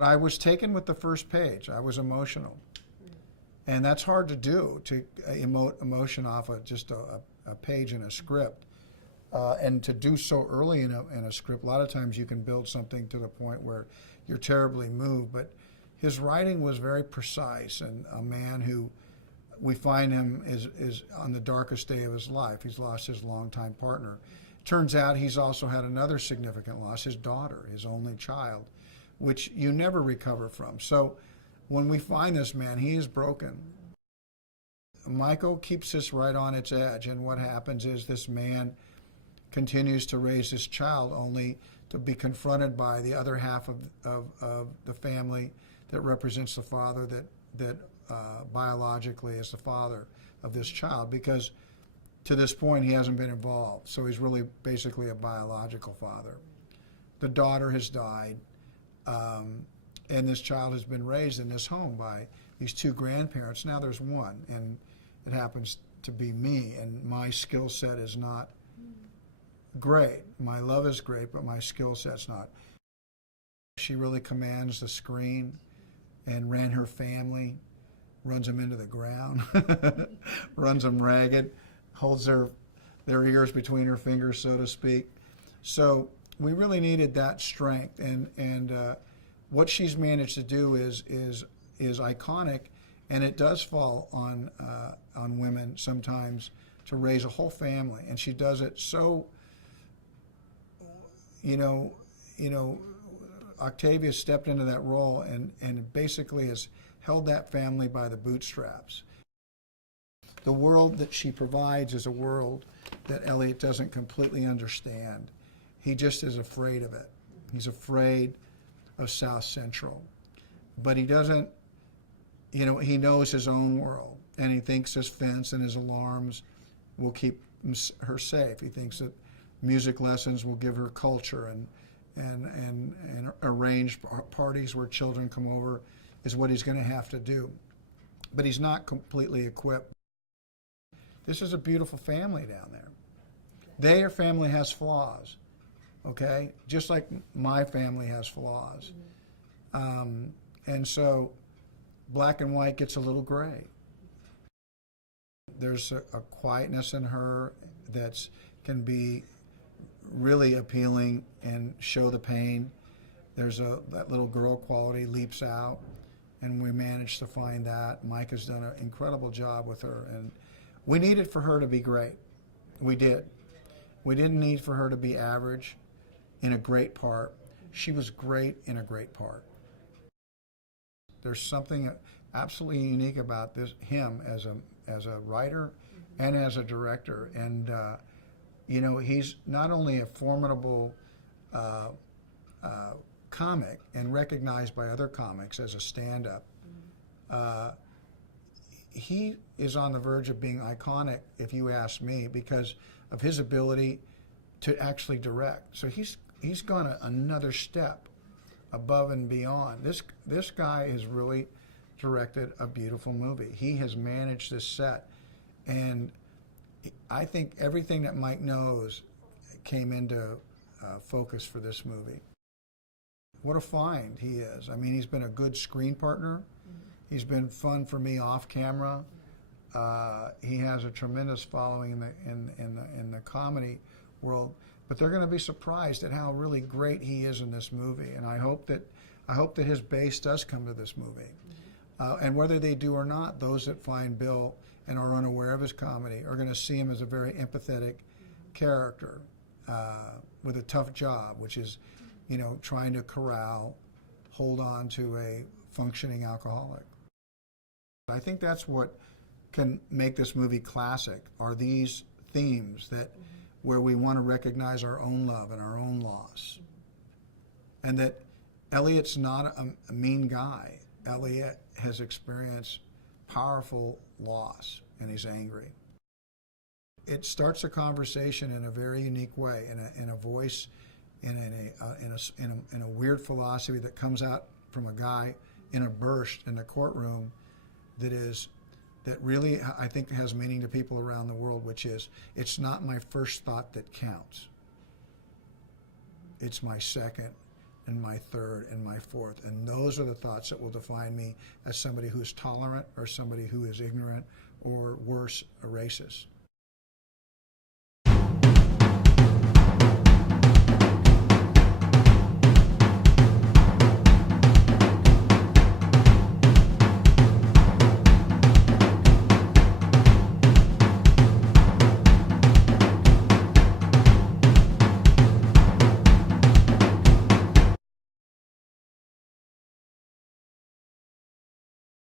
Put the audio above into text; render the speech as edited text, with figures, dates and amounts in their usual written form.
I was taken with the first page. I was emotional. And that's hard to do, to emote emotion off of just a page in a script. And to do so early in a script, a lot of times you can build something to the point where you're terribly moved. But his writing was very precise, and a man who we find him is on the darkest day of his life. He's lost his longtime partner. Turns out he's also had another significant loss, his daughter, his only child, which you never recover from. So when we find this man, he is broken. Michael keeps us right on its edge, and what happens is this man continues to raise this child only to be confronted by the other half of the family that represents the father that biologically is the father of this child, because to this point he hasn't been involved, so he's really basically a biological father. The daughter has died, and this child has been raised in this home by these two grandparents. Now there's one, and it happens to be me, and my skill set is not great. My love is great, but my skill set's not. She really commands the screen and ran her family, runs them into the ground, runs them ragged, holds their ears between her fingers, so to speak. So we really needed that strength, and what she's managed to do is iconic, and it does fall on women sometimes to raise a whole family, and she does it so. Octavia stepped into that role and basically has held that family by the bootstraps. The world that she provides is a world that Elliot doesn't completely understand. He just is afraid of it. He's afraid of South Central. But he doesn't, he knows his own world, and he thinks his fence and his alarms will keep her safe. He thinks that music lessons will give her culture, and arranged parties where children come over is what he's going to have to do. But he's not completely equipped. This is a beautiful family down there. Their family has flaws, okay? Just like my family has flaws. And so black and white gets a little gray. There's a quietness in her that can be really appealing and show the pain. There's that little girl quality leaps out, and we managed to find that. Mike has done an incredible job with her, and we needed for her to be great. We did. We didn't need for her to be average in a great part. She was great in a great part. There's something absolutely unique about him as a writer and as a director, and he's not only a formidable comic and recognized by other comics as a stand-up, he is on the verge of being iconic, if you ask me, because of his ability to actually direct. So he's gone another step above and beyond. This guy has really directed a beautiful movie. He has managed this set, and I think everything that Mike knows came into focus for this movie. What a find he is. I mean, he's been a good screen partner. He's been fun for me off camera. He has a tremendous following in the comedy world, but they're going to be surprised at how really great he is in this movie. And I hope that his base does come to this movie. And whether they do or not, those that find Bill and are unaware of his comedy are going to see him as a very empathetic character with a tough job, which is, trying to hold on to a functioning alcoholic. I think that's what can make this movie classic, are these themes where we want to recognize our own love and our own loss. And that Elliot's not a mean guy. Elliot has experienced powerful loss, and he's angry. It starts a conversation in a very unique way, in a voice, in a weird philosophy that comes out from a guy in a burst in the courtroom that really, I think, has meaning to people around the world, which is, it's not my first thought that counts. It's my second and my third and my fourth. And those are the thoughts that will define me as somebody who's tolerant or somebody who is ignorant or worse, a racist.